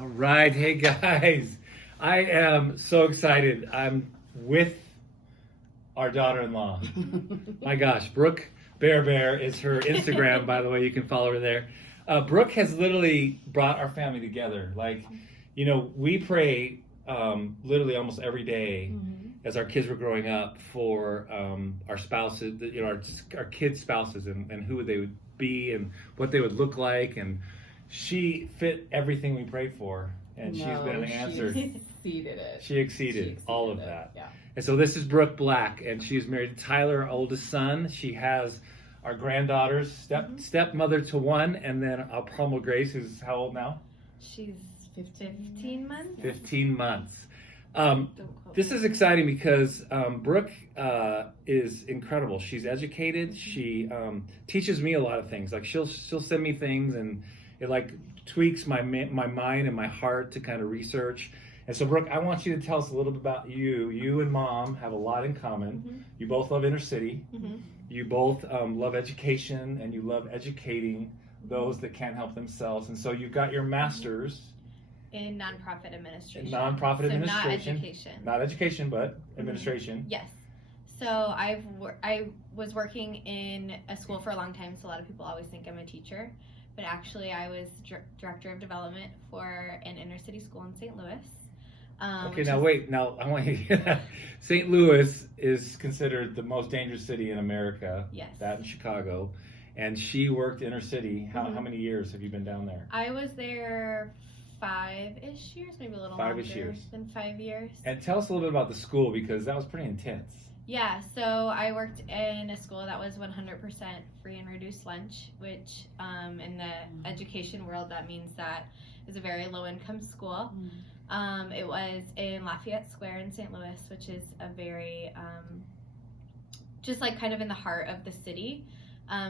All right, hey guys, I am so excited. I'm with our daughter-in-law. My gosh, Brooke Bear is her Instagram, by the way. You can follow her there. Brooke has literally brought our family together. Like, you know, we pray literally almost every day as our kids were growing up for our spouses, you know, our kids' spouses and who they would be and what they would look like. And she fit everything we prayed for, and she's been answered. She exceeded it. She exceeded all of that. Yeah. And so this is Brooke Black, and she's married to Tyler, our oldest son. She has our granddaughters, stepmother to one, and then our Promo Grace, who's how old now? She's 15 months. 15 months. This is exciting because Brooke is incredible. She's educated. She teaches me a lot of things. Like she'll send me things, and it like tweaks my mind and my heart to kind of research. And so, Brooke, I want you to tell us a little bit about you. You and Mom have a lot in common. You both love inner city. You both love education, and you love educating those that can't help themselves. And so you've got your master's in nonprofit administration. Nonprofit administration. Not education. Not education, but administration. Yes. So I was working in a school for a long time, so a lot of people always think I'm a teacher. But actually, I was director of development for an inner city school in St. Louis. Okay, now wait. Now I want you to hear that. St. Louis is considered the most dangerous city in America. Yes. That in Chicago. And she worked inner city. How many years have you been down there? I was there 5-ish years, maybe a little 5-ish longer years. than 5 years. And tell us a little bit about the school, because that was pretty intense. Yeah, so I worked in a school that was 100% free and reduced lunch, which in the education world, that means that it's a very low-income school. It was in Lafayette Square in St. Louis, which is a very, just like kind of in the heart of the city.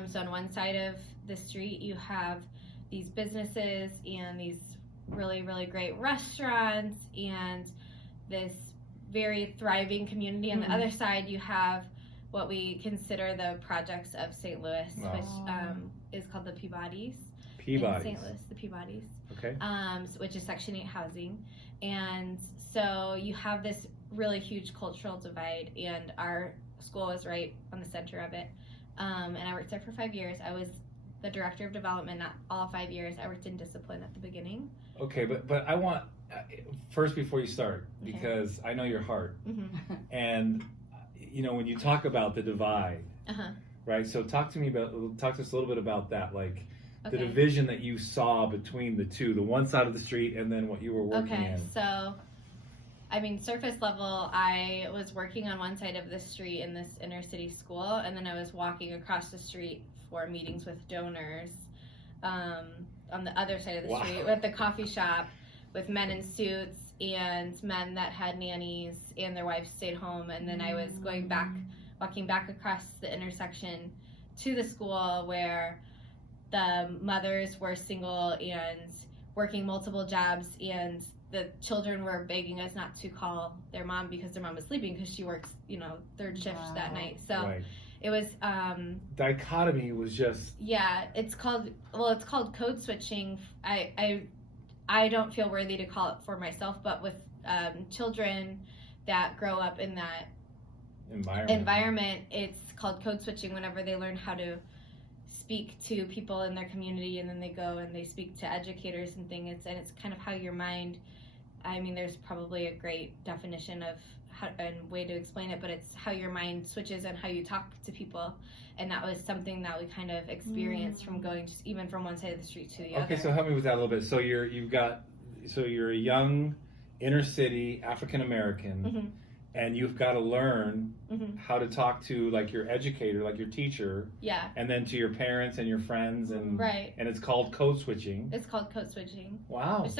So on one side of the street, you have these businesses and these really, really great restaurants and this very thriving community. On the other side, you have what we consider the projects of St. Louis, which is called the Peabodys. Peabody. In St. Louis, the Peabodys. Okay. Which is Section 8 housing. And so you have this really huge cultural divide, and our school was right on the center of it. And I worked there for 5 years. I was the director of development, not all 5 years. I worked in discipline at the beginning. Okay, but I want, first before you start, because I know your heart. And, you know, when you talk about the divide, right? So talk to us a little bit about that, like the division that you saw between the two, the one side of the street and then what you were working in. So, I mean, surface level, I was working on one side of the street in this inner city school, and then I was walking across the street for meetings with donors on the other side of the street with the coffee shop, with men in suits and men that had nannies and their wives stayed home. And then I was walking back across the intersection to the school where the mothers were single and working multiple jobs, and the children were begging us not to call their mom because their mom was sleeping because she works, you know, third shift that night. So it was dichotomy was just it's called Codeswitching. I don't feel worthy to call it for myself, but with children that grow up in that environment, it's called Codeswitching whenever they learn how to speak to people in their community, and then they go and they speak to educators and things, and it's kind of how your mind, I mean, there's probably a great definition of how and way to explain it, but it's how your mind switches and how you talk to people. And that was something that we kind of experienced from going just even from one side of the street to the other. Okay, so help me with that a little bit. So you're a young inner city African American, and you've got to learn how to talk to like your educator, like your teacher, and then to your parents and your friends, and and it's called Codeswitching. It's called Codeswitching. Wow. Which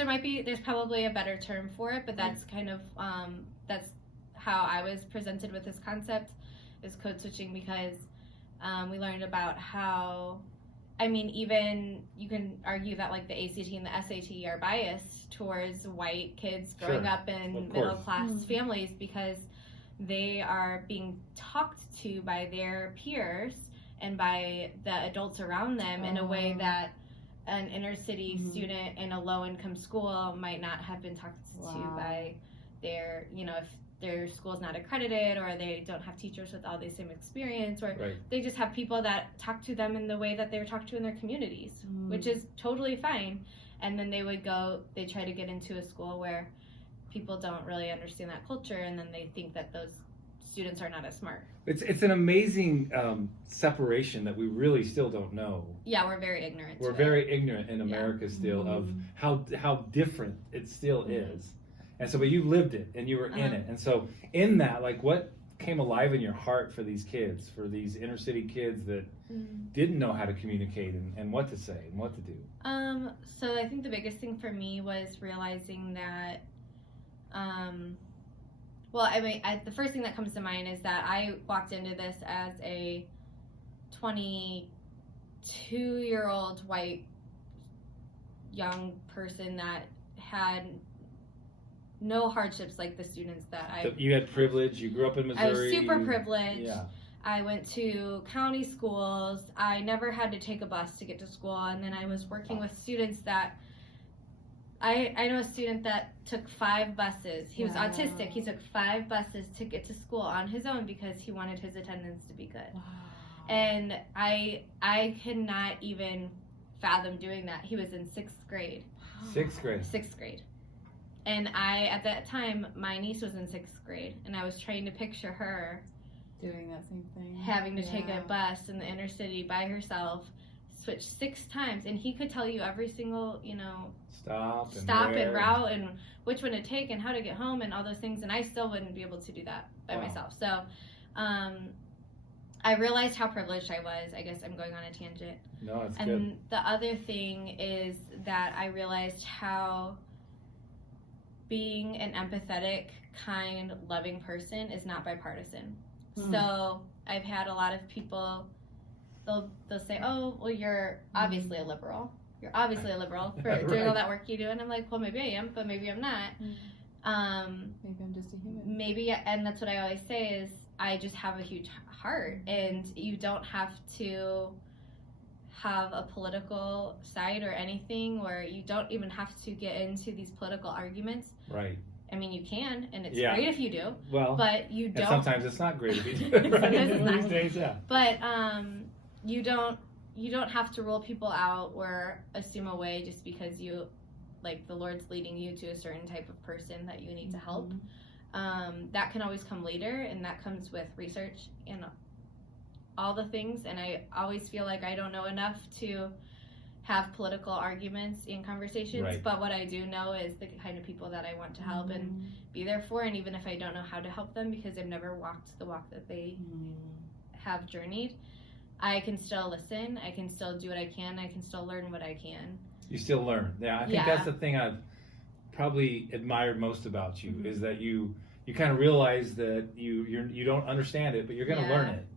there's probably a better term for it, but that's kind of that's how I was presented with this concept, is Codeswitching, because we learned about how, I mean, even you can argue that like the ACT and the SAT are biased towards white kids growing up in middle class families, because they are being talked to by their peers and by the adults around them in a way that an inner city student in a low income school might not have been talked to by their, you know, if their school's not accredited or they don't have teachers with all the same experience, or they just have people that talk to them in the way that they're talked to in their communities, which is totally fine. And then they try to get into a school where people don't really understand that culture, and then they think that those students are not as smart. It's an amazing separation that we really still don't know. Yeah, we're very ignorant. We're very ignorant in America still of how different it still is. And so, but you lived it and you were in it. And so in that, like, what came alive in your heart for these kids, for these inner city kids that didn't know how to communicate and what to say and what to do? So I think the biggest thing for me was realizing that, well, I mean, the first thing that comes to mind is that I walked into this as a 22-year-old white young person that had no hardships like the students that You had privilege. You grew up in Missouri. I was super privileged. Yeah. I went to county schools. I never had to take a bus to get to school, and then I was working with students that I know a student that took 5 buses. He was autistic. He took 5 buses to get to school on his own because he wanted his attendance to be good. Wow. And I could not even fathom doing that. He was in 6th grade. 6th grade. 6th grade. And at that time, my niece was in 6th grade, and I was trying to picture her doing that same thing, having to take a bus in the inner city by herself, switch 6 times, and he could tell you every single, you know, stop and route and which one to take and how to get home and all those things, and I still wouldn't be able to do that by myself. So I realized how privileged I was. I guess I'm going on a tangent. No, it's good. And the other thing is that I realized how being an empathetic, kind, loving person is not bipartisan. So I've had a lot of people, they'll say, oh, well, you're obviously a liberal. You're obviously a liberal for doing all that work you do. And I'm like, well, maybe I am, but maybe I'm not. Maybe I'm just a human. Maybe, and that's what I always say is I just have a huge heart, and you don't have to have a political side or anything, or you don't even have to get into these political arguments. Right. I mean, you can, and it's great if you do. Well, but you don't. And sometimes it's not great if you do. Right? These days, But you don't have to rule people out or assume away just because you, like, the Lord's leading you to a certain type of person that you need to help. That can always come later, and that comes with research and all the things. And I always feel like I don't know enough to have political arguments and conversations, but what I do know is the kind of people that I want to help and be there for, and even if I don't know how to help them because I've never walked the walk that they have journeyed, I can still listen, I can still do what I can, I can still learn what I can. You still learn. Yeah, I think that's the thing I've probably admired most about you is that you kind of realize that you don't understand it, but you're going to learn it.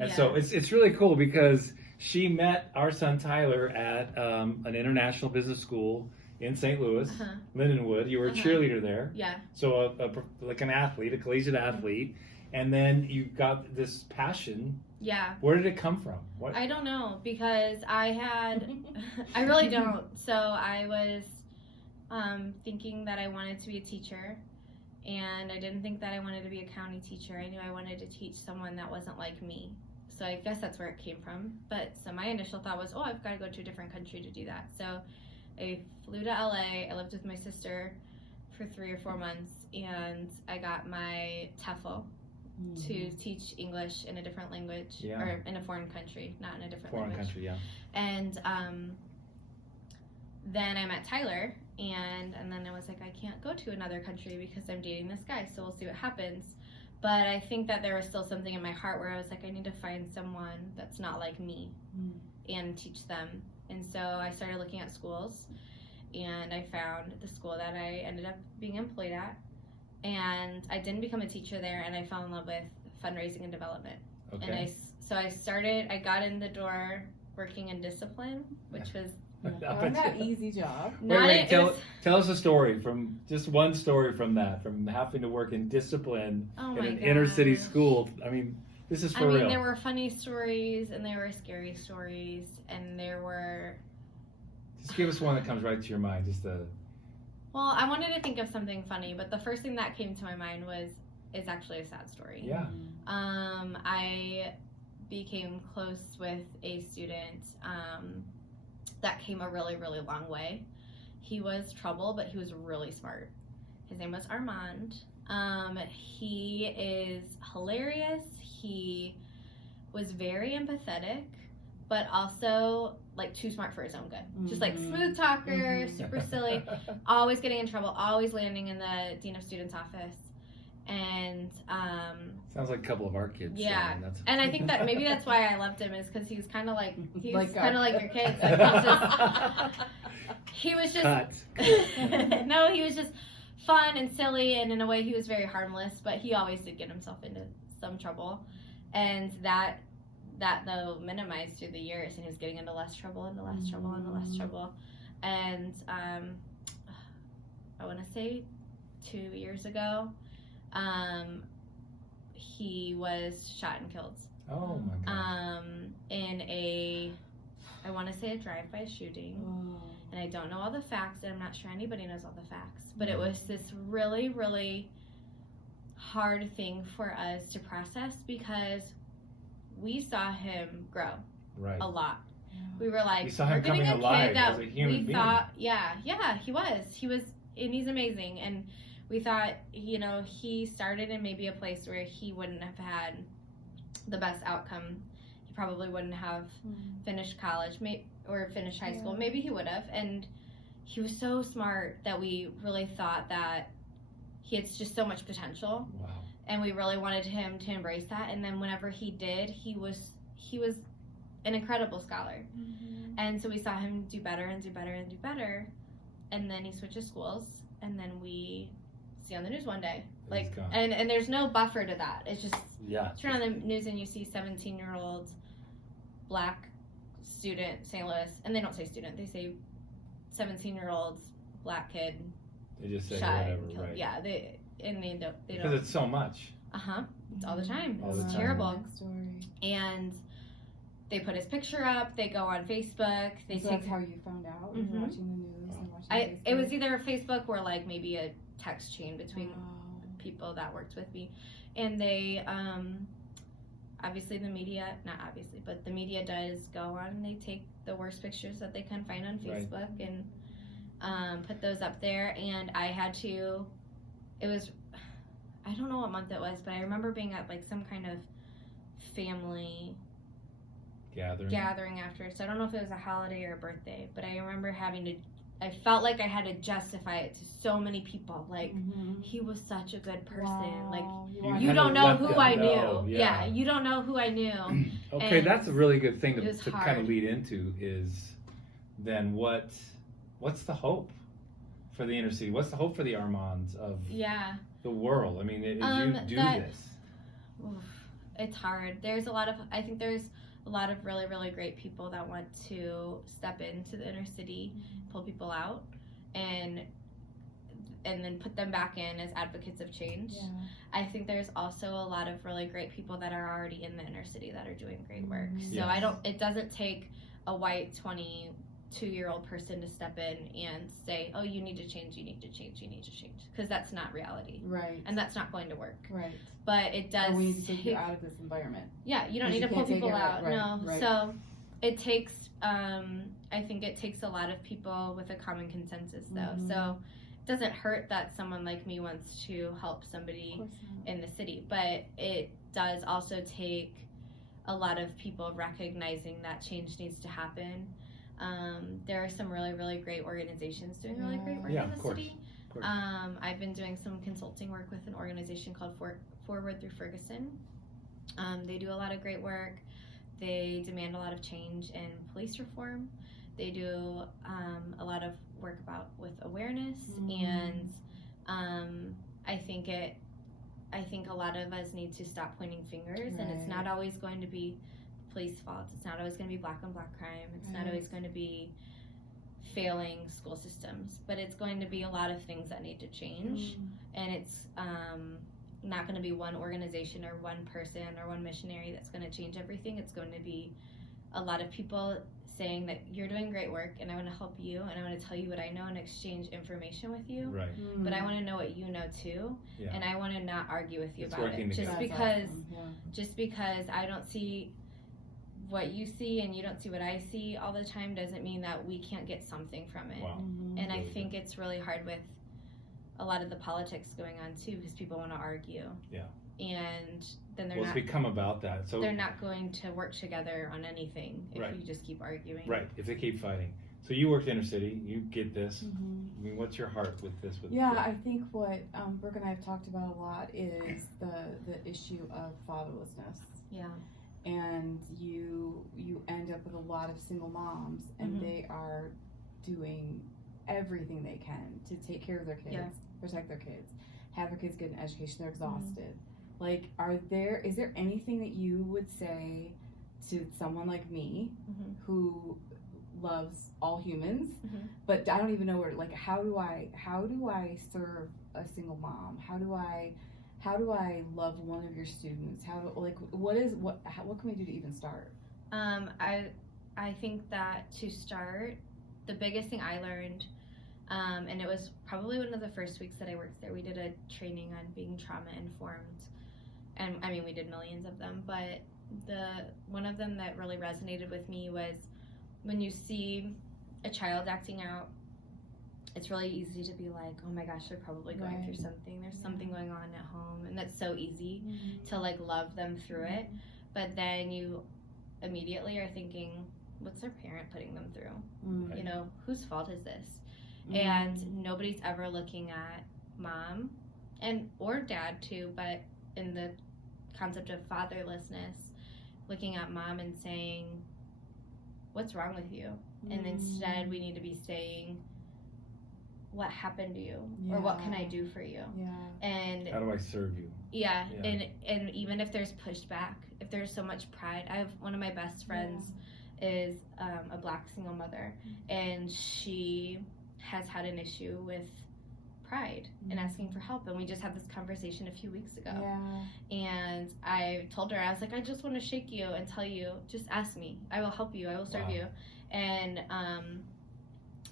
And so it's really cool because she met our son Tyler at an international business school in St. Louis, Lindenwood. You were a cheerleader there. Yeah. So like an athlete, a collegiate athlete. And then you got this passion. Yeah. Where did it come from? What? I don't know, because I really don't. So I was thinking that I wanted to be a teacher, and I didn't think that I wanted to be a county teacher. I knew I wanted to teach someone that wasn't like me. So I guess that's where it came from. But so my initial thought was, oh, I've got to go to a different country to do that. So I flew to LA. I lived with my sister for 3 or 4 months, and I got my TEFL to teach English in a different language, or in a foreign country, not in a different language. Foreign country, yeah. And then I met Tyler, and then I was like, I can't go to another country because I'm dating this guy, so we'll see what happens. But I think that there was still something in my heart where I was like, I need to find someone that's not like me and teach them. And so I started looking at schools, and I found the school that I ended up being employed at. And I didn't become a teacher there, and I fell in love with fundraising and development. Okay. And I got in the door working in discipline, which was not an easy job. Tell us a story just one story from that, from having to work in discipline in an inner city school. I mean, this is for real. There were funny stories, and there were scary stories, and there were Just give us one that comes right to your mind. Just a. Well, I wanted to think of something funny, but the first thing that came to my mind is actually a sad story. Yeah. I became close with a student that came a really, really long way. He was trouble, but he was really smart. His name was Armand. He is hilarious. He was very empathetic, but also like too smart for his own good. Just like smooth talker, super silly, always getting in trouble, always landing in the dean of students office. And sounds like a couple of our kids. Yeah, so that's... and I think that maybe that's why I loved him, is because he was kind of like your kids. Like, he was just Cut. no, he was just fun and silly, and in a way he was very harmless, but he always did get himself into some trouble, and that though minimized through the years, and he was getting into less trouble and less trouble and less trouble. And I want to say 2 years ago, he was shot and killed. Oh my gosh. In I want to say a drive-by shooting. And I don't know all the facts, and I'm not sure anybody knows all the facts, but it was this really, really hard thing for us to process, because we saw him grow a lot. We were like, we saw him we're getting coming a alive kid that as a human being. thought, he was, and he's amazing. And we thought, he started in maybe a place where he wouldn't have had the best outcome. He probably wouldn't have finished college or finished high school. Maybe he would have. And he was so smart that we really thought that he had just so much potential. Wow. And we really wanted him to embrace that. And then whenever he did, he was an incredible scholar. And so we saw him do better and do better and do better. And then he switches schools, and then we see on the news one day, like, and there's no buffer to that. It's just turn on the news and you see 17-year-old black student, St. Louis, and they don't say student, they say 17-year-old black kid. They just say shot whatever, and killed. right? Yeah, they don't. Because it's so much. It's all the time. All the It's time. terrible. And they put his picture up. They go on Facebook. That's how you found out? Watching the news and watching it was either Facebook or like maybe a text chain between people that worked with me, and they obviously the media, not obviously, but the media does go on and they take the worst pictures that they can find on Facebook and put those up there. And I had to, it was, I don't know what month it was, but I remember being at like some kind of family gathering after. So I don't know if it was a holiday or a birthday, but I remember I felt like I had to justify it to so many people. Like, he was such a good person. Wow. Like, you don't know who I knew. Yeah, you don't know who I knew. Okay, and that's a really good thing to hard. kind of lead into is then what's the hope for the inner city? What's the hope for the Armands of the world? I mean, as you do this. Oof, it's hard. I think there's a lot of really, really great people that want to step into the inner city, pull people out, and then put them back in as advocates of change. I think there's also a lot of really great people that are already in the inner city that are doing great work. So it doesn't take a white 22-year-old person to step in and say, oh, you need to change, you need to change, you need to change, because that's not reality. Right. And that's not going to work. Right. But it does. Or we need to take you out of this environment. Yeah, you don't need to pull people out. No. Right. So it takes, I think it takes a lot of people with a common consensus, though. So it doesn't hurt that someone like me wants to help somebody in the city, but it does also take a lot of people recognizing that change needs to happen. There are some really, really great organizations doing really great work in the city. I've been doing some consulting work with an organization called Forward Through Ferguson. They do a lot of great work. They demand a lot of change in police reform. They do a lot of work with awareness, and I think a lot of us need to stop pointing fingers, and it's not always going to be police fault. It's not always going to be black on black crime. It's not always going to be failing school systems, but it's going to be a lot of things that need to change, and it's not going to be one organization or one person or one missionary that's going to change everything. It's going to be a lot of people saying that you're doing great work and I want to help you and I want to tell you what I know and exchange information with you. Right. But I want to know what you know too, Yeah. and I want to not argue with you It's about working it. together. Just because I don't see what you see and you don't see what I see all the time doesn't mean that we can't get something from it. Wow. And I think it's really hard with a lot of the politics going on too, because people want to argue. Yeah. And then Well, it's become about that. So they're not going to work together on anything if Right. you just keep arguing. Right. If they keep fighting. So you worked inner city. You get this. I mean, what's your heart with this? Yeah, I think what Brooke and I have talked about a lot is the issue of fatherlessness. Yeah. And you end up with a lot of single moms, and they are doing everything they can to take care of their kids, protect their kids, have their kids get an education. They're exhausted. Like, is there anything that you would say to someone like me who loves all humans, but I don't even know where, like, how do I serve a single mom? How do I love one of your students? What can we do to even start? I think that to start, the biggest thing I learned, and it was probably one of the first weeks that I worked there, we did a training on being trauma informed. And I mean, we did millions of them, but one of them that really resonated with me was when you see a child acting out, it's really easy to be like, oh my gosh, they're probably going through something. There's something going on at home. And that's so easy to like love them through it. But then you immediately are thinking, what's their parent putting them through? You know, whose fault is this? And nobody's ever looking at mom or dad too, but in the concept of fatherlessness, looking at mom and saying, what's wrong with you? And instead we need to be saying, what happened to you? Or what can I do for you? And how do I serve you? And even if there's pushback, if there's so much pride, I have one of my best friends is a Black single mother, and she has had an issue with pride and asking for help, and we just had this conversation a few weeks ago, and I told her, I was like, I just want to shake you and tell you, just ask me, I will help you, I will serve you. And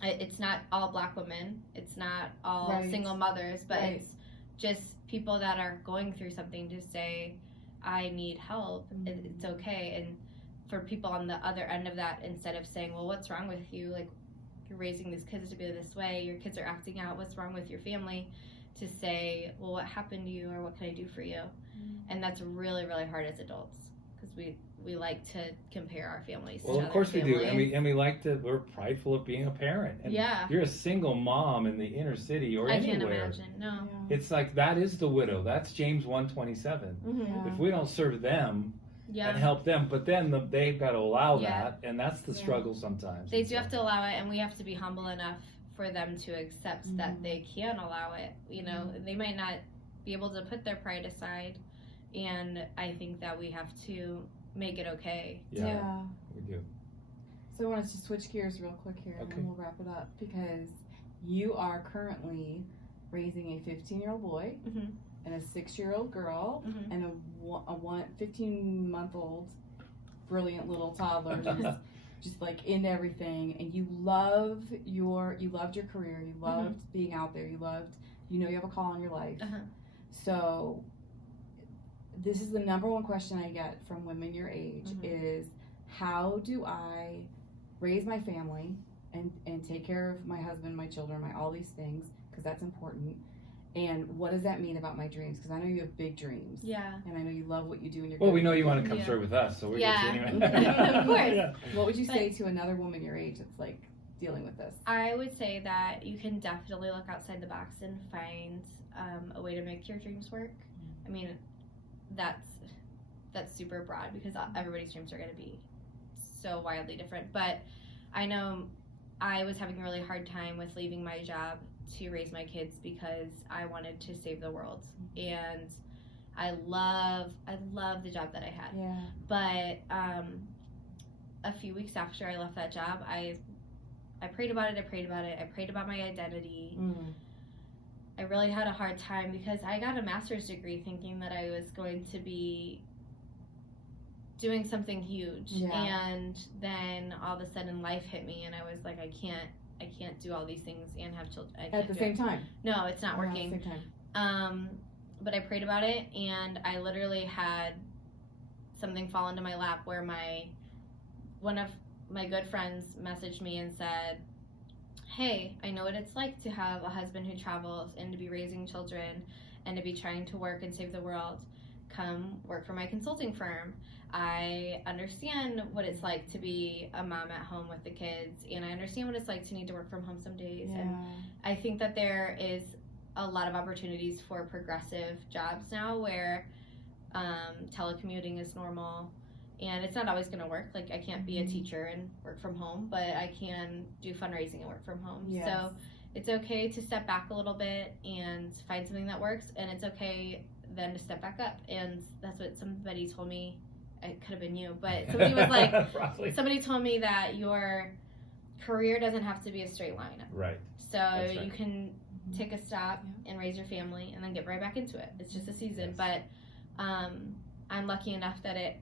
it's not all Black women, it's not all single mothers, but it's just people that are going through something to say, I need help, it's okay. And for people on the other end of that, instead of saying, well, what's wrong with you, like, you're raising these kids to be this way, your kids are acting out, what's wrong with your family, to say, well, what happened to you, or what can I do for you? And that's really, really hard as adults, because we like to compare our families to of other course families. we do, and we're prideful of being a parent. And you're a single mom in the inner city or anywhere. I can't imagine. No. It's like, that is the widow. That's James 1:27. If we don't serve them and help them, but then they've got to allow that, and that's the struggle sometimes. They do have to allow it, and we have to be humble enough for them to accept that they can allow it. You know, they might not be able to put their pride aside, and I think that we have to make it okay. We do. So I wanted to switch gears real quick here, and then we'll wrap it up, because you are currently raising a 15-year-old boy and a 6-year-old girl and a 15-month-old brilliant little toddler, just like into everything. And you loved your career, you loved being out there, you have a call in your life. So this is the number one question I get from women your age is, how do I raise my family and take care of my husband, my children, all these things, because that's important. And what does that mean about my dreams? Because I know you have big dreams. And I know you love what you do in your. Well, we know you want to come serve with us, so we're anyway. Of course. What would you say to another woman your age that's like dealing with this? I would say that you can definitely look outside the box and find a way to make your dreams work. I mean, that's super broad, because everybody's dreams are going to be so wildly different. But I know I was having a really hard time with leaving my job to raise my kids, because I wanted to save the world, and I love the job that I had. But a few weeks after I left that job, I prayed about it. I prayed about my identity. I really had a hard time, because I got a master's degree thinking that I was going to be doing something huge. Yeah. And then all of a sudden life hit me, and I was like, I can't do all these things and have children At the same time. No, it's not working. At the same time. But I prayed about it, and I literally had something fall into my lap where one of my good friends messaged me and said, hey, I know what it's like to have a husband who travels and to be raising children and to be trying to work and save the world. Come work for my consulting firm. I understand what it's like to be a mom at home with the kids, and I understand what it's like to need to work from home some days. Yeah. And I think that there is a lot of opportunities for progressive jobs now where telecommuting is normal, and it's not always going to work. Like, I can't be a teacher and work from home, but I can do fundraising and work from home. Yes. So it's okay to step back a little bit and find something that works, and it's okay then to step back up. And that's what somebody told me. It could have been you, but somebody was like, somebody told me that your career doesn't have to be a straight line. Right. So That's right. you can take a stop and raise your family and then get right back into it. It's just a season. Yes. But I'm lucky enough that it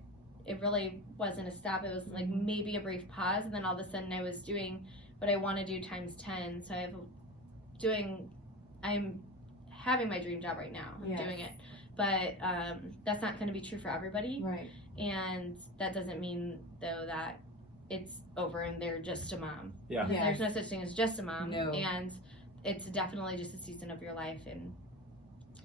really wasn't a stop. It was like maybe a brief pause, and then all of a sudden I was doing what I want to do times 10. So I'm having my dream job right now. I'm doing it. But that's not going to be true for everybody. Right. And that doesn't mean, though, that it's over and they're just a mom. Yeah. Yes. There's no such thing as just a mom. No. And it's definitely just a season of your life. And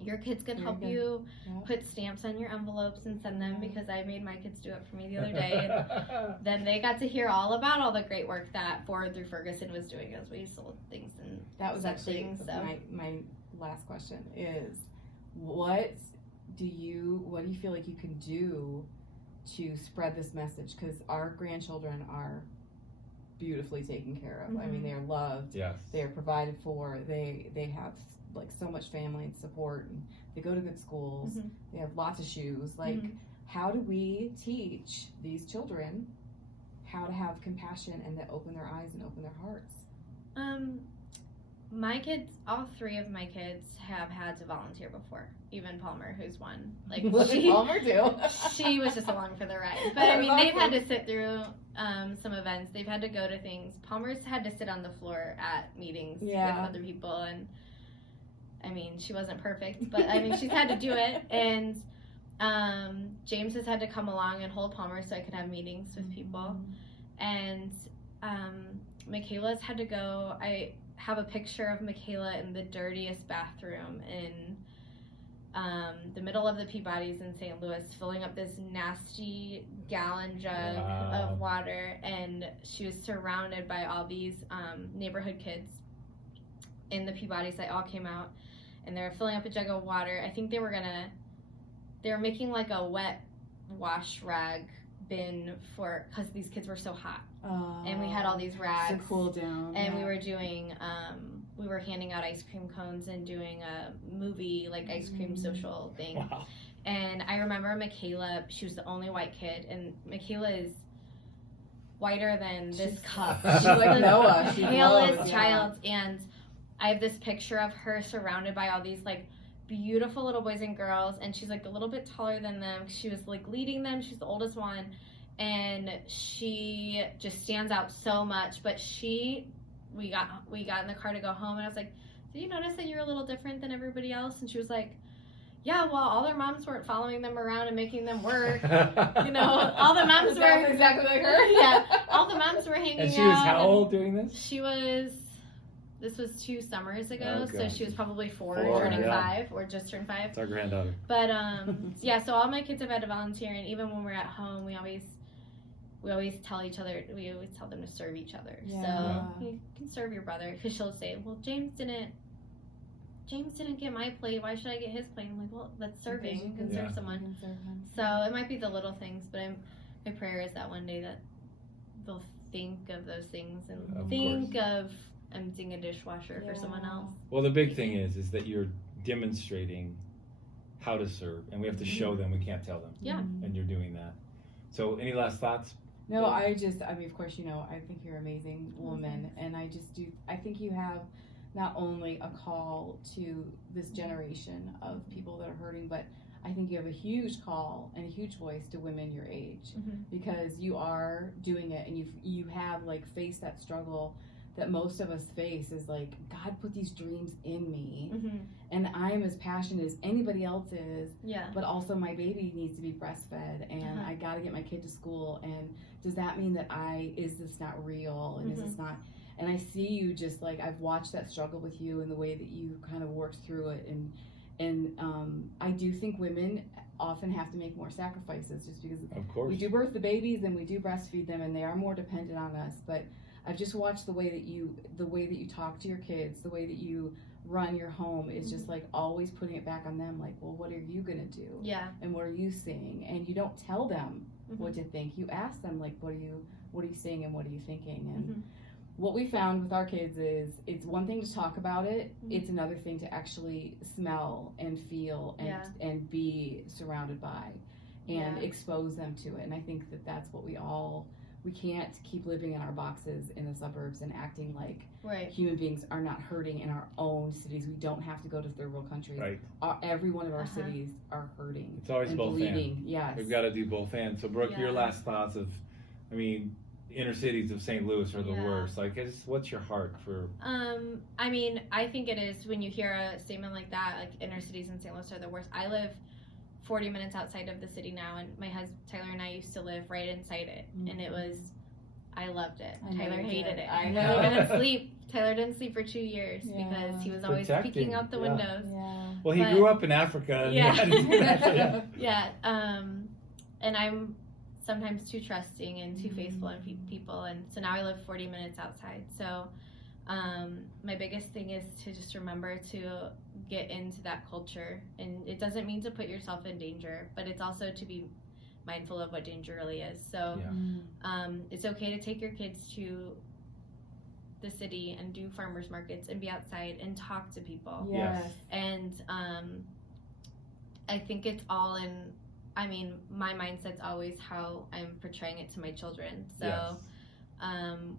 your kids can Very help good. you Yeah. put stamps on your envelopes and send them, Yeah. because I made my kids do it for me the other day. And then they got to hear all about all the great work that Forward Through Ferguson was doing as we sold things and That was such actually things. So my last question is, what do you feel like you can do to spread this message? Because our grandchildren are beautifully taken care of. I mean, they are loved. Yes. They are provided for. They have like so much family and support, and they go to good schools. They have lots of shoes. Like, how do we teach these children how to have compassion and to open their eyes and open their hearts? my kids, all three of my kids have had to volunteer before. Even Palmer, who's one. Like, What did Palmer do? she was just along for the ride. But I mean, they've had to sit through some events. They've had to go to things. Palmer's had to sit on the floor at meetings with other people, and I mean, she wasn't perfect, but I mean, she's had to do it. And James has had to come along and hold Palmer so I could have meetings with people. And Michaela's had to go. I have a picture of Michaela in the dirtiest bathroom in the middle of the Peabodys in St. Louis, filling up this nasty gallon jug of water, and she was surrounded by all these neighborhood kids in the Peabodys that all came out, and they were filling up a jug of water. I think they were making like a wet wash rag bin because these kids were so hot. And we had all these rags to cool down, and we were doing we were handing out ice cream cones and doing a movie like ice cream social thing. Wow. And I remember Michaela, she was the only white kid, and Michaela is whiter than this cup. She's like Noah. She's palest Noah, child. And I have this picture of her surrounded by all these like beautiful little boys and girls, and she's like a little bit taller than them. She was like leading them. She's the oldest one, and she just stands out so much. But we got in the car to go home, and I was like, did you notice that you're a little different than everybody else? And she was like, yeah, well, all their moms weren't following them around and making them work. You know, all the moms were exactly like her. Yeah, all the moms were hanging out. And she was how old doing this? This was 2 summers ago, Okay. so she was probably 4 4, turning yeah. 5, or just turned 5. It's our granddaughter. But yeah, so all my kids have had to volunteer, and even when we're at home, we always tell each other, we always tell them to serve each other. Yeah. So you can serve your brother, because she'll say, well, James didn't get my plate, why should I get his plate? I'm like, well, that's serving. You can serve someone. So it might be the little things, but my prayer is that one day that they'll think of those things and Of think of emptying a dishwasher for someone else. Well, the big thing is that you're demonstrating how to serve, and we have to show them. We can't tell them. Yeah. And you're doing that. So, any last thoughts? No, I mean, of course, I think you're an amazing woman, and I think you have not only a call to this generation of people that are hurting, but I think you have a huge call and a huge voice to women your age, because you are doing it, and you have like faced that struggle that most of us face, is like, God put these dreams in me, and I'm as passionate as anybody else is, but also my baby needs to be breastfed, and I got to get my kid to school, and does that mean that is this not real, and is this not, and I see you just like, I've watched that struggle with you and the way that you kind of worked through it, and I do think women often have to make more sacrifices, just because of course we do birth the babies and we do breastfeed them, and they are more dependent on us, but I've just watched the way that you talk to your kids, the way that you run your home is just like always putting it back on them, like, well, what are you gonna do? Yeah. And what are you seeing? And you don't tell them what to think. You ask them, like, what are you seeing and what are you thinking? And what we found with our kids is, it's one thing to talk about it, it's another thing to actually smell and feel and be surrounded by and expose them to it. And I think that that's what we can't keep living in our boxes in the suburbs and acting like human beings are not hurting in our own cities. We don't have to go to third world countries. Right. Every one of our cities are hurting. It's always and both bleeding. and. Yes. We've got to do both and. So Brooke, your last thoughts of, I mean, inner cities of St. Louis are the worst. Like, what's your heart for? I mean, I think it is, when you hear a statement like that, like inner cities in St. Louis are the worst. I live 40 minutes outside of the city now, and my husband Tyler and I used to live right inside it, and I loved it. Tyler hated it. I He know. didn't sleep. Tyler didn't sleep for 2 years because he was always peeking out the windows. Well, he grew up in Africa. And and I'm sometimes too trusting and too faithful in people, and so now I live 40 minutes outside. So my biggest thing is to just remember to get into that culture, and it doesn't mean to put yourself in danger, but it's also to be mindful of what danger really is. So it's okay to take your kids to the city and do farmers markets and be outside and talk to people. And I think it's all in, I mean, my mindset's always how I'm portraying it to my children. So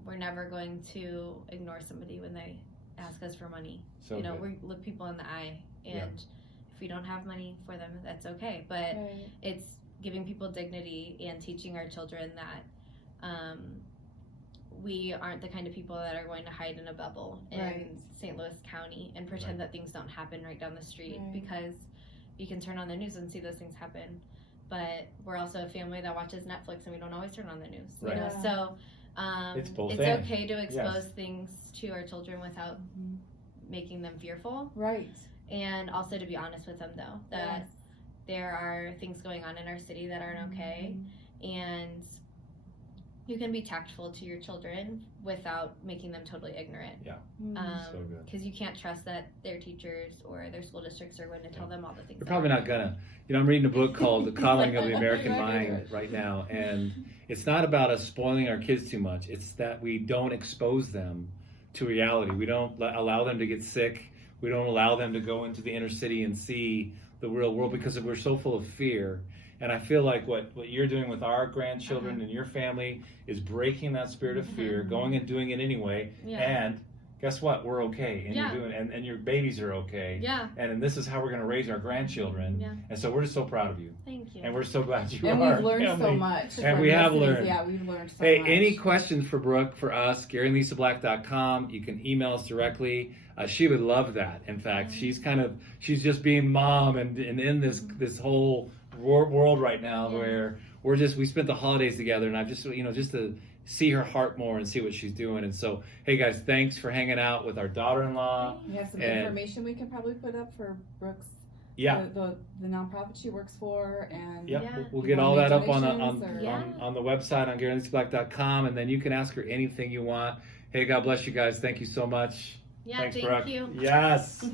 we're never going to ignore somebody when they ask us for money. So you know, we look people in the eye, and if we don't have money for them, that's okay. But it's giving people dignity and teaching our children that we aren't the kind of people that are going to hide in a bubble in St. Louis County and pretend that things don't happen right down the street, because you can turn on the news and see those things happen. But we're also a family that watches Netflix, and we don't always turn on the news. You know? So it's okay to expose things to our children without making them fearful. And also to be honest with them, though, that there are things going on in our city that aren't okay, and you can be tactful to your children without making them totally ignorant. So good. Because you can't trust that their teachers or their school districts are going to tell them all the things. You're probably not gonna. You know, I'm reading a book called The Coddling of the American Mind right now, and it's not about us spoiling our kids too much. It's that we don't expose them to reality. We don't allow them to get sick. We don't allow them to go into the inner city and see the real world, because we're so full of fear. And I feel like what you're doing with our grandchildren and your family is breaking that spirit of fear, going and doing it anyway. And guess what? We're okay. And you're doing, and your babies are okay. And this is how we're going to raise our grandchildren. And so we're just so proud of you. Thank you. And we're so glad you and are. And we've learned so much. And we have learned. Yeah, we've learned so much. Hey, any questions for Brooke, for us, GaryandLisaBlack.com. You can email us directly. She would love that. In fact, she's just being mom and in this whole world right now where we spent the holidays together, and I've just to see her heart more and see what she's doing. And so, hey guys, thanks for hanging out with our daughter-in-law. We have some information we can probably put up for Brooke's. The nonprofit she works for, and we'll get all that up on the website on GaryandLisaBlack.com, and then you can ask her anything you want. Hey, God bless you guys. Thank you so much. Yeah, thanks, thank Brooke. you. Yes.